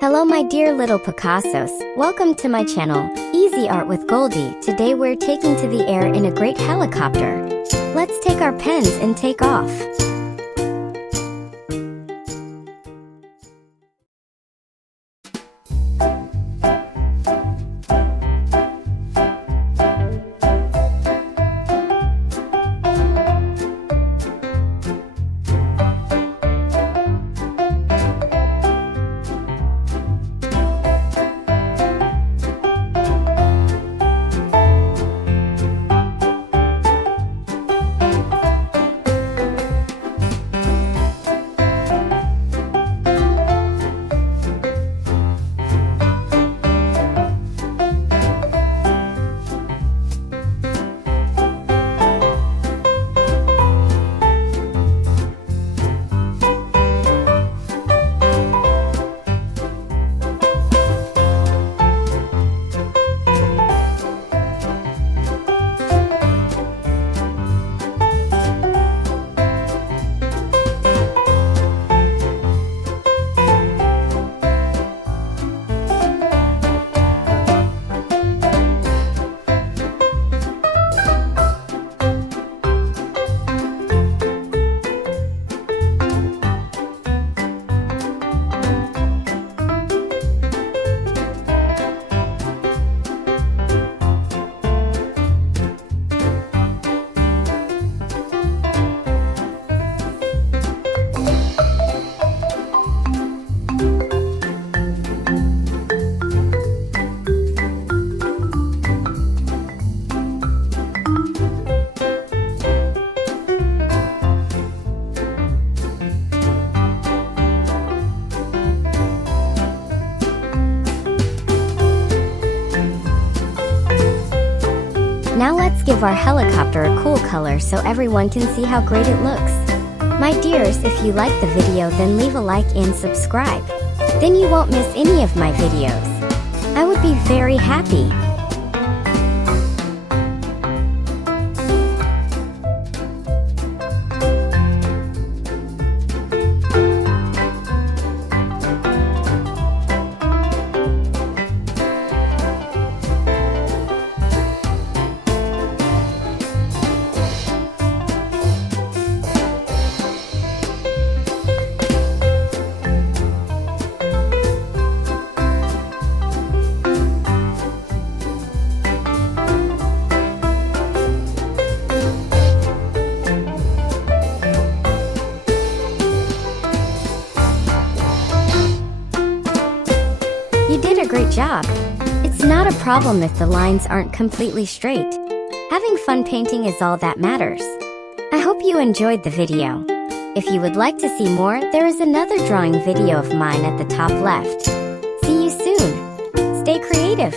Hello my dear little Picassos, welcome to my channel, Easy Art with Goldi. Today we're taking to the air in a great helicopter. Let's take our pens and take off. Now let's give our helicopter a cool color so everyone can see how great it looks. My dears, if you like the video then leave a like and subscribe. Then you won't miss any of my videos. I would be very happy. You did a great job. It's not a problem if the lines aren't completely straight. Having fun painting is all that matters. I hope you enjoyed the video. If you would like to see more, there is another drawing video of mine at the top left. See you soon. Stay creative.